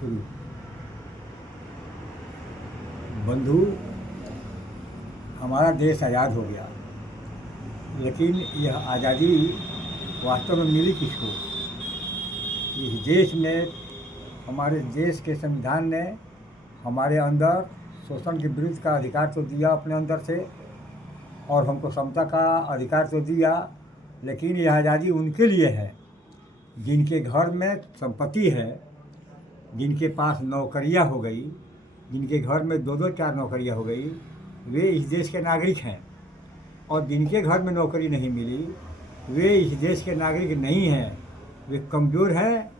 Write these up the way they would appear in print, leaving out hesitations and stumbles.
शुरू। बंधु, हमारा देश आज़ाद हो गया, लेकिन यह आज़ादी वास्तव में मिली किसको? इस देश में, हमारे देश के संविधान ने हमारे अंदर शोषण के विरुद्ध का अधिकार तो दिया अपने अंदर से, और हमको समता का अधिकार तो दिया, लेकिन यह आज़ादी उनके लिए है जिनके घर में संपत्ति है, जिनके पास नौकरियां हो गई, जिनके घर में दो दो चार नौकरियां हो गई, वे इस देश के नागरिक हैं। और जिनके घर में नौकरी नहीं मिली, वे इस देश के नागरिक नहीं हैं, वे कमज़ोर हैं,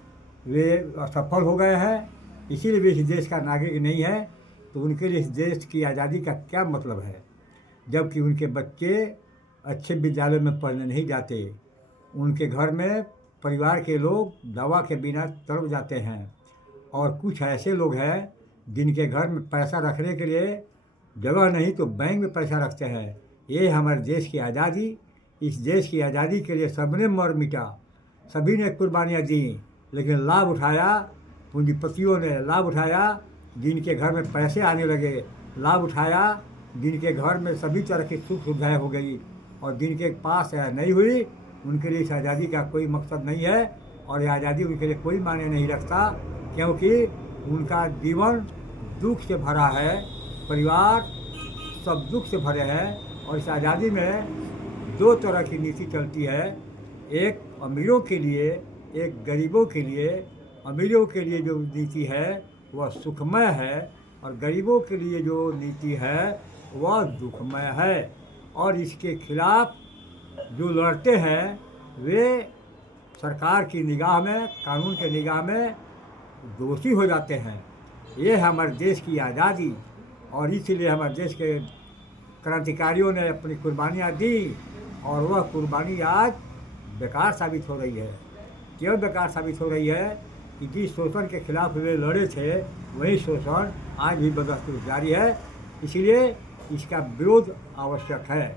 वे असफल हो गए हैं, इसीलिए वे इस देश का नागरिक नहीं है। तो उनके लिए इस देश की आज़ादी का क्या मतलब है? जबकि उनके बच्चे अच्छे विद्यालय में पढ़ने नहीं जाते, उनके घर में परिवार के लोग दवा के बिना तड़प जाते हैं, और कुछ ऐसे लोग हैं जिनके घर में पैसा रखने के लिए जगह नहीं तो बैंक में पैसा रखते हैं। ये हमारे देश की आज़ादी। इस देश की आज़ादी के लिए सबने मर मिटा, सभी ने कुर्बानियाँ दी, लेकिन लाभ उठाया पूंजीपतियों ने, लाभ उठाया जिनके घर में पैसे आने लगे, लाभ उठाया जिनके घर में सभी तरह की सुख सुविधाएँ हो गई, और जिनके पास नहीं हुई उनके लिए इस आज़ादी का कोई मकसद नहीं है, और ये आज़ादी उनके लिए कोई मायने नहीं रखता, क्योंकि उनका जीवन दुख से भरा है, परिवार सब दुख से भरे हैं। और इस आज़ादी में दो तरह की नीति चलती है, एक अमीरों के लिए, एक गरीबों के लिए। अमीरों के लिए जो नीति है वह सुखमय है, और गरीबों के लिए जो नीति है वह दुखमय है। और इसके खिलाफ जो लड़ते हैं वे सरकार की निगाह में, कानून के निगाह में दोषी हो जाते हैं। ये है हमारे देश की आज़ादी, और इसीलिए हमारे देश के क्रांतिकारियों ने अपनी कुर्बानियाँ दी, और वह कुर्बानी आज बेकार साबित हो रही है। क्यों बेकार साबित हो रही है? कि जिस शोषण के खिलाफ वे लड़े थे वही शोषण आज भी बदस्तूर जारी है, इसलिए इसका विरोध आवश्यक है।